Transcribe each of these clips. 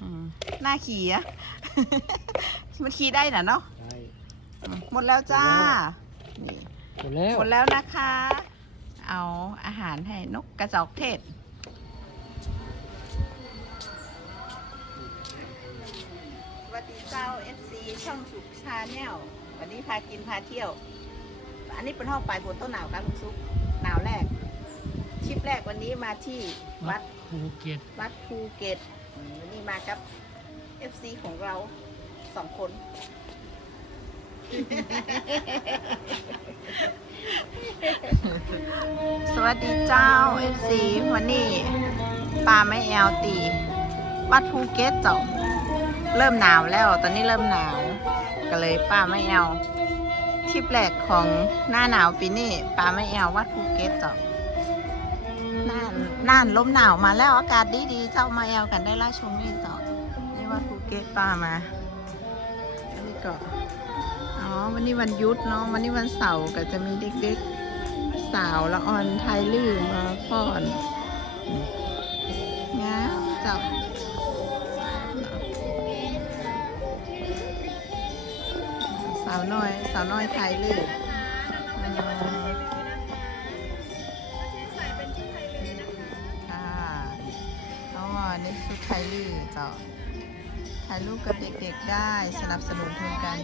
อืมหน้าขี่อะ มันขี่ได้น่ะเนาะใช่อืมหมดแล้วจ้า นี่ หมดแล้วหมดแล้วนะคะ เอาอาหารให้นกกระจอกเทศ สวัสดีเจ้า FC ช่องสุขชาแนล วันนี้พากินพาเที่ยว อันนี้เป็นห้องปลายฝนต้นหนาวครับลุงซุปหนาวแรกทริปแรกวันนี้มาที่วัดภูเก็ต วัดภูเก็ตอื มวันนี้มากับ FC ของเราสองคน สวัสดีเจ้า FC วันนี้ปลาไม่แอลตีวัดภูเก็ตเจ้าเริ่มหนาวแล้ว ตอนนี้เริ่มหนาวก็เลยปลาไม่แอลทริปแรกของหน้าหนาวปีนี้ปลาไม่แอลวัดภูเก็ตเจ้า น่านน่านลมหนาวมาแล้วอากาศดีดีๆเจ้ามาแอลกันได้ล่าชมนี่ต่อนี่ว่าภูเก็ตป้ามาอันนี้ก็อ๋อวันนี้วันยุดเนาะวันนี้วันเสาร์ก็จะมีเด็กๆสาวละออนไทยลื่อมาฟ้อนงามเจ้าสาวน้อย สาวน้อยไทยลื่อ นี่ชุดไทยลื่อเจ้าถ่ายรูปกับเด็กๆได้สนับสนุนทุนการ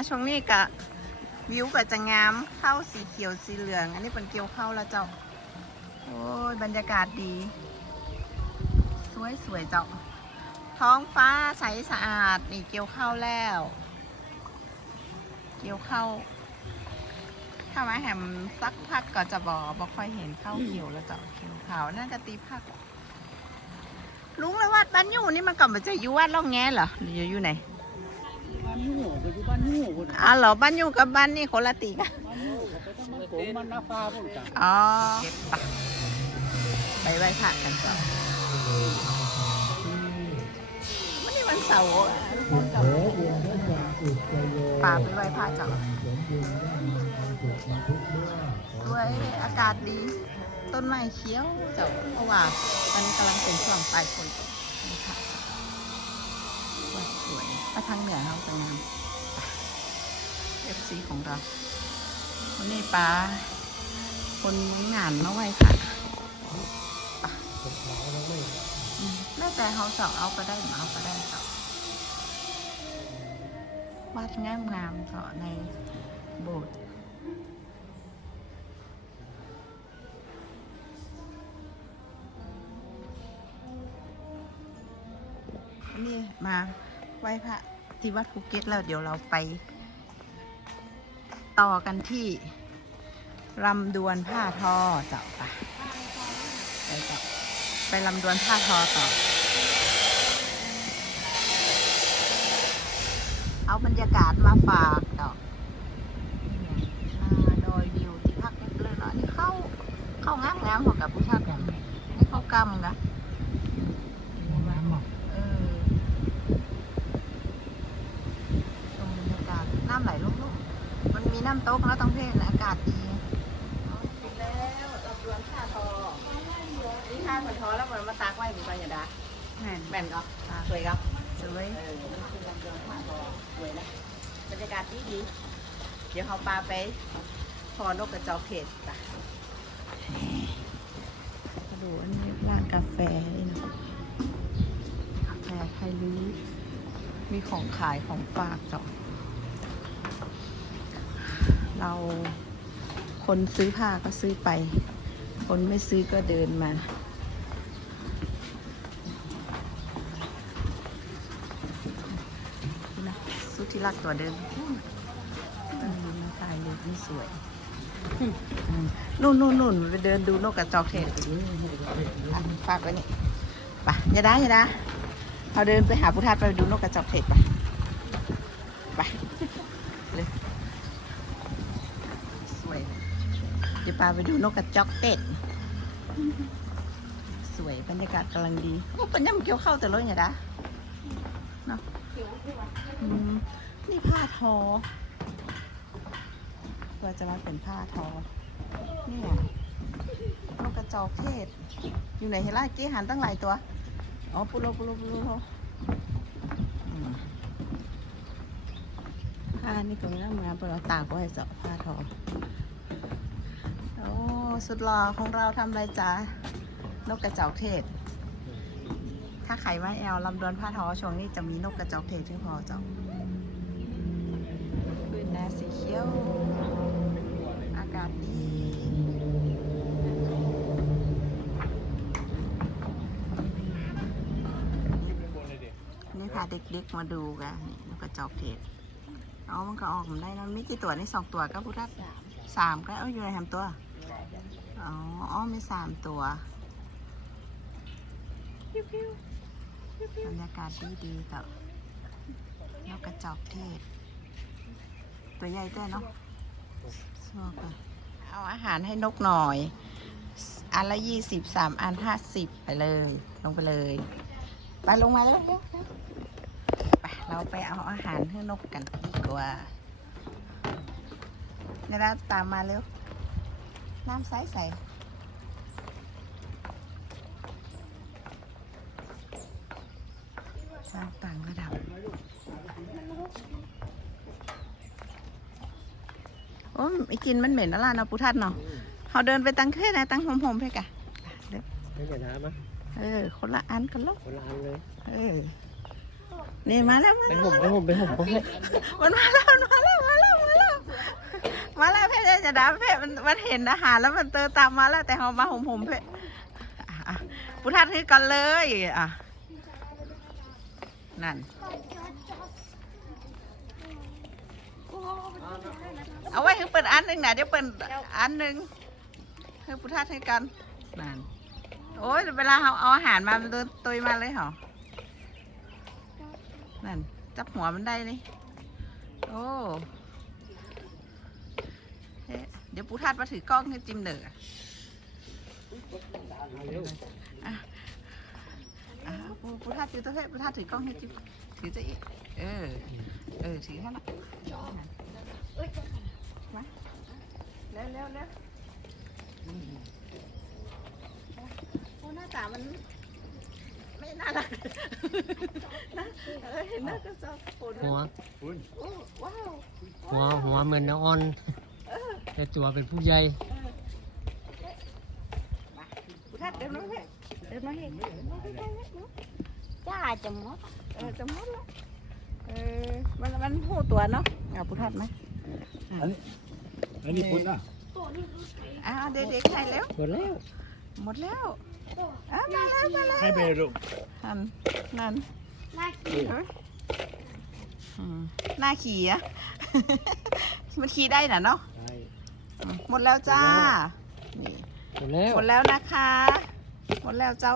มาช่วงนี้กะวิวก็จะงามเข้าสีเขียวสีเหลือง อันนี้เป็นเกี่ยวเข้าวแล้วเจ้า โอ้ยบรรยากาศดี สวยสวยๆเจ้า ท้องฟ้าใสสะอาดนี่เกี่ยวเข้าวแล้ว เกี่ยวเข้าวถ้ามาแหมสักพักก็จะบอบอค่อยเห็นข้าวเขียวแล้วเจ้าเขียวขาวน่าจะตีพัก ลุงแล้ววัดบ้านอยู่นี่มันกลับมาจะอยู่วัดล่องแง่เหรอหรืออยู่อยู่ไหนานหูไปอยู่บ้านหูคนอ๋อเหรอบ้านอยู่กับบ้านนี่คนละตีกันบ้านหูเขาไปต้องมาโกงมันนาฟ้าพุ่นจ้ะอ๋อไปไปไหว้พระกันก่อนไม่ได้วันเสาร์อะป่าไปไหว้พระจ้ะสวยอากาศดี ต้นไม้เขียวเจ้าเพราะว่ามันกำลังเป็นช่วงปลายฝนนี่ค่ะวัดส วยไปทางเหนือเราจะงามเอฟซีของเราวันนี้ป้าคนมีงานมาไว้ค่ะอืมแม่แต่เขาสอบเอาก็ได้หมาเอาก็ได้สอบวาดงามงามๆสอในโบสถ์นี่มา ไหว้พระที่วัดภูเก็ตแล้วเดี๋ยวเราไป ต่อกันที่ลำดวนผ้าทอเจ้าปะไปเจ้าไปลำดวนผ้าทอต่อ เอาบรรยากาศมาฝากเจ้าอ่าโดยวิวที่พักเล็กเลยเนาะนี่เข้า เข้างามงามๆหัวกับผู้ชายกันนี่เข้ากำนะเออชมบรรยากาศน้ำไหลลุ่มๆมันมีน้ำตกแล้วต้องเพศนะอากาศดีปิดแล้วลำดวนผ้าทอนี่ผ้าพันทอแล้วมันมาตากไว้หรือเปล่าอย่าดา แม่น แม่นก็สวยก็ สวย เออมันคือลำดวนผ้าทอสวยนะบรรยาศดีดี เดี๋ยวเขาปลาไปทอนกกระจอกเขตจ้ะมาดูอันนี้ร้านกาแฟนี่นะกาแฟไทยลื้อมีของขายของฝากจ้ะเราคนซื้อผ้าก็ซื้อไป คนไม่ซื้อก็เดินมา นี่นะสุด ที่รักตัวเดิมเออมาถ่ายรูปนี่สวยนู่นนู่นนู่นไปเดินดูนกกระจอกเทศอะฝากไว้นี่ไปอย่าได้อย่าได้เราเดินไปหาพุทธัดไปดูนกกระจอกเทศไปไปเลยสวยเดี๋ยวปาไปดูนกกระจอกเทศสวยบรรยากาศกำลังดีโอ้ปัญญามนเกี่ยวเข้าแต่รถไงดะเนาะ นี่ผ้าทอ ตัวจะมาเป็นผ้าทอนี่ไงนกกระจอกเทศ อยู่ไหนเฮล่าเกี้หันตั้งหลายตัว อ๋อ ปุโรปุโรปุโรผ้านี่ตรงนี้เหมือนเปเอาตากไว้เจาะผ้าทอ โอ้ สุดหล่อของเราทำอะไรจ๊ะ นกกระจอกเทศถ้าใครไม่แอลลำดวนผ้าทอช่วงนี้จะมีนกกระจอกเทศที่พอเจ้า สีเขียว อากาศดีนี่พาเด็กๆมาดูกันนี่นกกระจอกเทศอ๋อมันก็ออกมาได้นะมีกี่ตัวนี่สองตัวก็พุทธสามก็เอ้ยอยู่ในแฮมตัวอ๋ออ๋อมีสามตัวบรรยากาศดีดีๆกับนกกระจอกเทศ ตัวใหญ่ด้เนาะเอาอาหารให้นกหน่อย อันละยี่สิบสามอันห้าสิบไปเลย ลงไปเลย ไปลงมาแล้วเร็วๆไปเราไปเอาอาหารให้นกกันดีกว่าเนี่ยนะตามมาเร็ว น้ำใสใสสร้างต่างระดับ โอ้ไอกินมันเหม็นอะไรเนาะปุทัดเนาะเขาเดินไปตั้งแค่ไหนตั้งหอมๆเพ่กะเด้อไม่อย่าน้ำอะเออ คนละอันกันลูกคนละอันเลย เออนี่มาแล้วมาไปแล้วห่มไปห่มไปห่มเขาให้มันมาแล้วมันมาแล้วมาแล้วมาแล้วมาแล้วเพ่จะด่าเพ่มันมันเห็นอาหารแล้วมันเตอตามมาแล้วแต่เขามาห่มๆเพ่อะอะพุทธัดคือกันเลย อะ นั่น เอาไว้ให้เปิดอันหนึ่งนะเดี๋ยวเปิดอันหนึ่งให้พุทธัดให้กันนั่นโอ้ยเวลาเขาเอาอาหารมามันตัวตุยมาเลยเหรอนั่นจับหัวมันได้นี่โอ้เอ๊ะเดี๋ยวปูทัดมาถือกล้องให้จิมเดอร์อะอะปูปูทัดถือตัวเพชรปูทัดถือกล้องให้จิมถือจะอีกเออ เออ ถือให้ละ มาเร็วเร็วเร็วโอ้หน้าตามัน ไม่น่ารักนะเออเห็นหน้าก็จะปวดหัวโอ้ว้าวหัวหัวเหมือนน้องออนแต่ตัวเป็นผู้ใหญ่มาพุทธัดเดินมาเพ่เดินมาเห็นจ้าจะมดเออจะหมดแล้วเออมันมันหูตัวเนาะเอาพุทธัดไหม อันนี้อันนี้คุณอะอ้าวเด็กๆใครแล้ว หมดแล้วหมดแล้วอ้าวมาแล้วมาแล้วให้ไปลูกนั่นนั่นน่าเฮ้ยอืมหน้าขี่อะ มันขี่ได้น่ะเนาะใช่อืมหมดแล้วจ้า นี่ หมดแล้วหมดแล้วนะคะ หมดแล้วเจ้า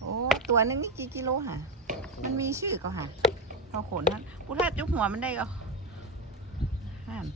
โอ้ตัวนึงนี่กี่กิโลหะมันมีชื่อก็หะเอาขนนั่นพุทธัดยุบหัวมันได้ก็ นั่น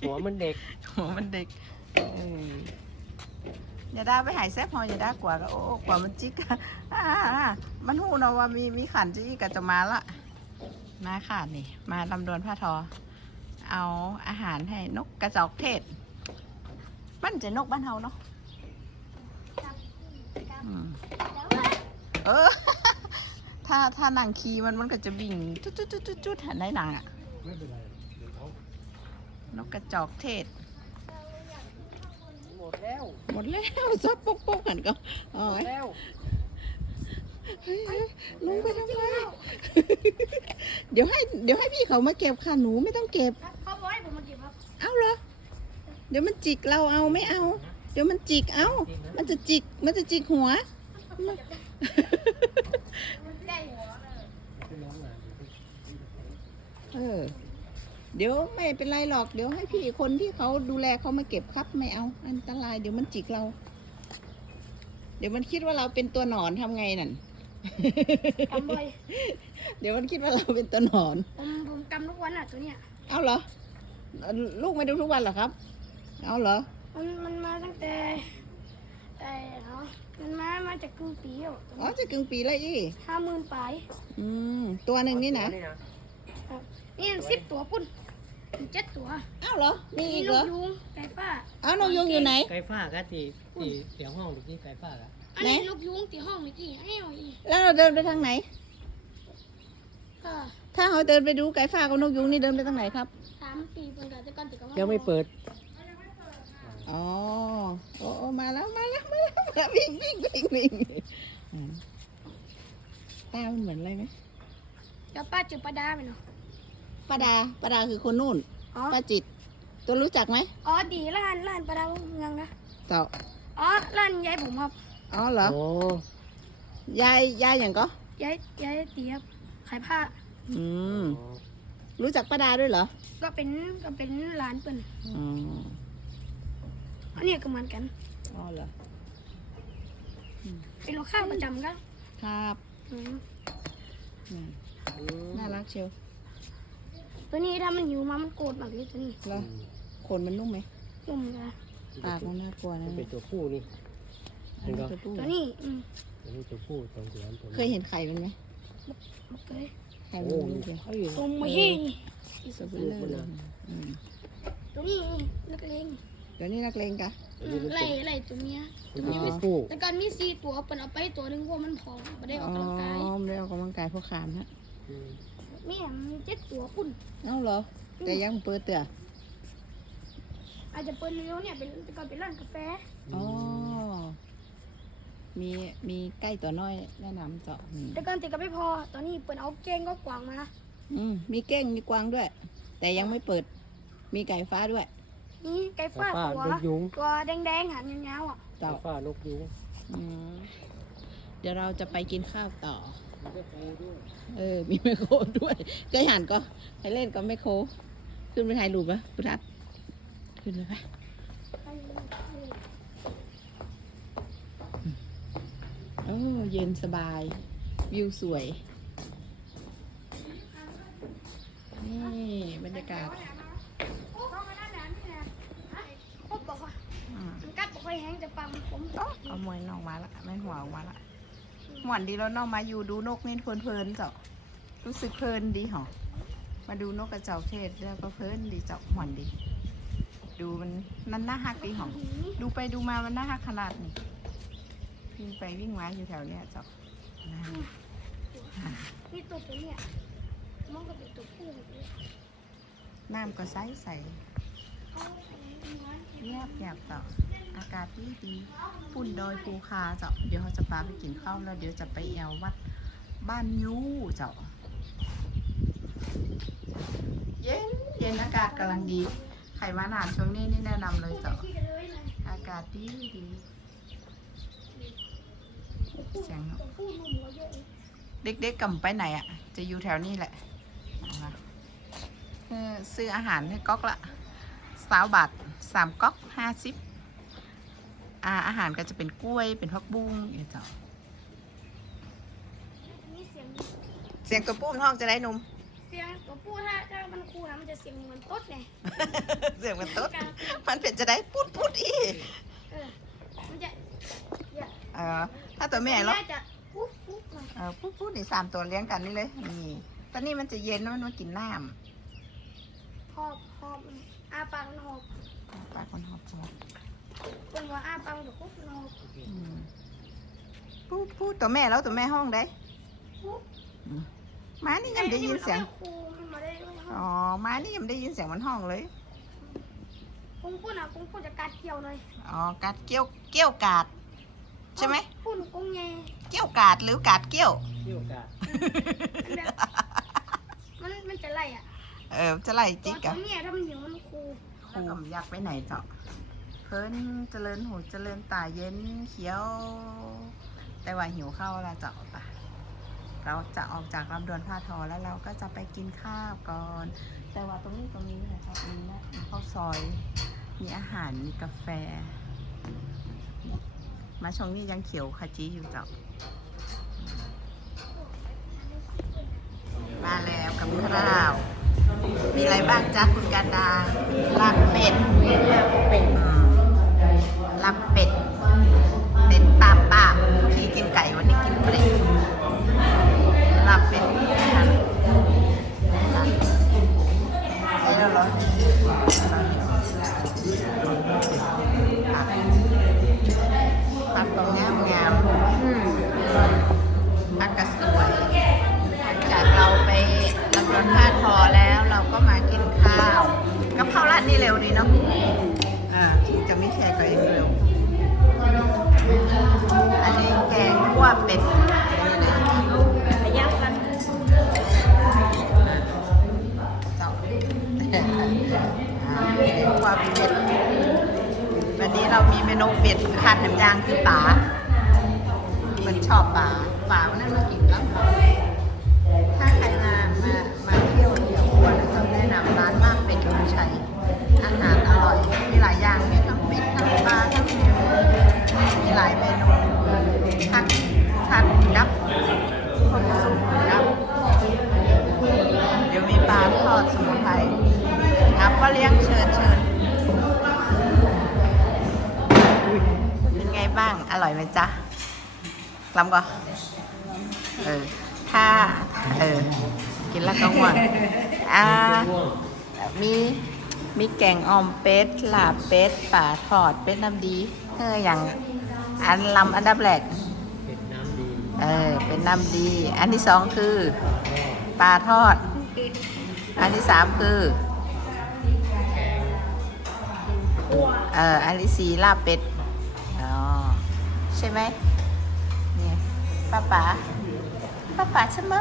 หัวมันเด็ก หัวมันเด็กเอออย่าได้ไปหายแซ่บพออย่าได้กว่าก็โอ้กว่ามันจิกอะอ่าอ่ามันหูเนาะว่ามีมีขันจิกก็จะมาละมาค่ะนี่มาลำดวนผ้าทอ เอาอาหารให้นกกระจอกเทศ มันจะนกบ้านเฮาเนาะอืมเออ ถ้าถ้าหนังคีมันมันก็จะบิ่งจุดจุดจุดจุดจุดในหนังอะ ไม่เป็นไรเดี๋ยวเขานกกระจอกเทศ หมดแล้วหมดแล้วซับปุ๊กปุ๊กกันก็อ๋อแล้วลุงไปทำไมเดี๋ยวให้เดี๋ยวให้พี่เขามาเก็บค่ะหนูไม่ต้องเก็บ เขาบอกให้ผมมาเก็บครับเอาเหรอ เดี๋ยวมันจิกเราเอาไม่เอา เดี๋ยวมันจิกเอา มันจะจิกมันจะจิกหัว ได้หัวเลย เออ เดี๋ยวไม่เป็นไรหรอก เดี๋ยวให้พี่คนที่เขาดูแลเขามาเก็บครับไม่เอา อันตรายเดี๋ยวมันจิกเรา เดี๋ยวมันคิดว่าเราเป็นตัวหนอนทำไงนั่นกำบ่อยเดี๋ยวมันคิดว่าเราเป็นตัวหนอน ผมผมกำทุกวันอะตัวเนี้ย เอาเหรอ ลูกไม่ดูทุกวันเหรอครับ เอาเหรอ มันมันมาตั้งแต่แต่เนาะมันมา มาจากครึ่งปีอะอ๋อจะกึ่งปีแล้วอีห้าหมื่นปลายอืม ตัวหนึ่งนี่นะ นี่สิบตัวปุ่นมีเจ็ดตัวอ้าวเหรอ มีอีกเหลูรกอยุงไก่ป้าอ้าวนกยุงอยู่ไหน ไก่ฟ้าก็ตีตีเสียงห้องหรือที่ไก่ฟ้าก็อันนี้ลูกยุงที่ห้องนี่ที่ให้เอาอีกแล้วเราเดินไปทางไหนก็ถ้าเราเดินไปดูไก่ฟ้ากับนกยุงนี่เดินไปทางไหนครับ สามปีเป็นการจะก่อนติดกับยังไม่เปิดอ๋อโอ้โอ้มาแล้วมาแล้วมาแล้วมาแล้ววิ่งวิ่งวิ่งวิ่งอืมตามันเหมือนอะไรไหม เดี๋ยวป้าจือป้าดาไปเนาะ ป้าดาป้าดาคือคนนู่นอ๋อป้าจิต ตัวรู้จักไหมอ๋อดีร้านร้านป้าดาเมืองนะเจ้าอ๋อร้านยายผมครับอ๋อเหรอโอ้ยายยายอย่างก็ยายยายตีครับขายผ้าอืมรู้จักป้าดาด้วยเหรอก็เป็นก็เป็นร้านเปิ้นอืมอันนี้ก็เหมือนกัน อ๋อเหรอเป็นลูกค้าประจำกันครับอืมอืม น่ารักเชียว ตัวนี้ถ้ามันหิวมามันโกรธมากเลยตัวนี้แล้วขนมันนุ่มไหมนุ่มเลยปากมันน่ากลัวนะมันเป็นตัวผู้นี่อันนี้ตัวผู้ตัวนี้อืมตัวนี้ตัวผู้ตัวเหลืองตัวเคยเห็นไข่มันไหมบ่เคยไข่มันโอ้ลูลูกกเดียวเอ้ยตัวไม่เห็นตัวเบลอเลยอืมตัวนี้นักเลงเดี๋ยวนี้นักเลงกะอืมไล่ไล่ตัวเนี้ยตัวนี้ตัวผู้แต่ก่อนมีสี่ตัวเปิ้นเอาไปตัวหนึงเพราะมันผอมไม่ได้ออ๋ออกกำลังกายไม่ได้ออกกำลังกายพวกขามนะอืม แม่มันเจ็ดตัวปุ่นเอ้าเหรอ แต่ยังเปิดเตืออาจจะเปิ้นเร็วเนี่ยเป็นแต่ก่อนเป็นร้านกาแฟอ๋อ มีมีใกล้ตัวน้อยแนะนำเจาะอืมแต่ก่อนติดก็ไม่พอ ตอนนี้เปิ้นเอาเก้งก็กวางมาอืมมีเก้งมีกวางด้วย แต่ยังไม่เปิด มีไก่ฟ้าด้วย นี่ไก่ไก่ฟ้าฟ้าตัวนกยุง ตัวแดงๆหางยาวๆอะไก่เจ้าฟ้านกยุง อืมเดี๋ยวเราจะไปกินข้าวต่อมันก็โตด้วย เออ มีไมโครด้วยเคยหันก็ให้เล่นกับไมโครขึ้นไปถ่ายรูปปะพุทัศขึ้นเลยปะโอ้เย็นสบาย วิวสวย นี่บรรยากาศโอ้เขามาด้านนั้นนี่นะโอ้บอกว่าอืมมันกัดบอกว่าแห้งจะปังผมเอามวยนอกมาละแม่หัวออกมาละ หมอนดีแล้วนอกมาอยู่ดูนกนี่เพลินๆเจ้ารู้สึกเพลินดีหรอมาดูนกกระจอกเทศแล้วก็เพลินดีเจ้าหมอนดี ดูมันนั่นน่าฮักดีหรอดูไปดูมามันน่าฮักขนาดนี้วิ่งไปวิ่งมาอยู่แถวเนี้ยเจ้านะนี่ตัวตัวเนี่ยมันก็เป็นตัวผู้แบบนี้น้ำก็ใสใสเขาเอาไว้นอนเงียบเงียบเจ้า อากาศดีดีปุ่นดอยภูคาเจ้าเดี๋ยวเขาจะพาไปกินข้าวแล้วเดี๋ยวจะไปแอววัดบ้านยูเจ้าเย็นเย็นอากาศกำลังดีใครมาหนานช่วงนี้นี่แนะนำเลยเจ้าะอากาศดีดีเสียงนกตัวผู้หนุ่มกเด็กๆกำไปไหนอะ จะอยู่แถวนี้แหละเออซื้ออาหารให้ก๊อกละสาวบาทสามก๊อกห้าสิบ อ่าอาหารก็จะเป็นกล้วยเป็นพักบุ้งอย่างเงี้ยเจ้านี่เสียงเสียงตัวปุ้มนห้องจะได้หนุ่มเสียงตัวผู้ถ้าถ้ามันคู่นะมันจะเสียงเหมือนต๊ดไงเสียงมันตุ๊ดมันเป็นจะได้พูดพูดอีเออมันจะเออถ้าตัวแม่แล้วจะปุ๊บปุ๊บหน่อยเออพูดพูดนี่สามตัวเลี้ยงกันนี่เลยนี่ตอนนี้มันจะเย็นแล้วมันมากินน้หอบหอบมันอาปากมันหอบำปลาคนหอบสวัสด เป็นว่าอาปากมันปุ๊บมันหอบอืมพูดพูดตัวแม่แล้วตัวแม่ห้องได้ปุ๊บอืมม้านี่ยังได้ยินเสียงครูมันมาได้ด้วยห้องอ๋อม้านี่ยังได้ยินเสียงมันห้องเลยกุ้งปุ้นอะกุ้งปุ้นจะกัดเกี่ยวเลย อ๋อ กัดเกี้ยว เกี้ยวกาด ใช่ไหมปุ้นกุ้งไงเกี้ยวกาดหรือกาดเกี้ยวเที่ยวกามันแบบมันมันจะไล่อะ เออ จะไล่ตัจิวกตัอะวเมียถ้ามันหิวมันครูครูอยากไปไหนเจาะ เพิ่นเจริญหูเจริญตาเย็นเขียว แต่ว่าหิวข้าวแล้วเจาะปะเราจะออกจากลำดวนผ้าทอแล้วเราก็จะไปกินข้าวก่อน แต่ว่าตรงนี้ตรงนี้นะครับมีนะมีข้าวซอย มีอาหารมีกาแฟ มาช่วงนี้ยังเขียวขจีอยู่เจ้ามาแล้วกับข้าว มีอะไรบ้างจ๊ะคุณการดาลาบเป็ดเป็ด ลาบเป็ดเป็ดปาบปาบที่กินไก่วันนี้กินเป็ดลาบเป็ดนะคะได้แล้วเหรอผักผักก็งามงามอืมผักกระสวยจากเราไปลำดวนผ้าทอแล้วเราก็มากินข้าวกะเพราร้านนี้เร็วดีเนาะ แชร์กับเองเร็วอันนี้แกงคั่วเป็ดนี่นะไปย่างกันเจ้าอ่าแกงคั่วเป็ด วันนี้เรามีเมนูเป็ดคันน้ำยางคือป๋ามันชอบป๋าป๋าวันนั้นมากินแล้ว อร่อยไหมจ๊ะลำก็เออถ้าเออกินแล้วก็ง่วงอ่ามีมีแกงออมเป็ดลาบเป็ดป่าทอดเป็ดน้ำดีเอออย่างอันลำอันดับแรกเป็ดน้ำดีเออเป็นน้ำดี อันที่สองคือปลาทอด อันที่สามคือเอออันที่สี่ลาบเป็ด ใช่ไหมเนี่ยป้าป๋าป้าป๋าใช่ไหม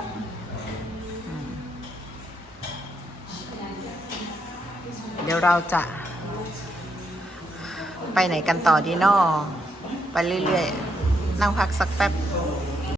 เดี๋ยวเราจะ ไปไหนกันต่อดีนอไปเรื่อยๆ นั่งพักสักแป๊บ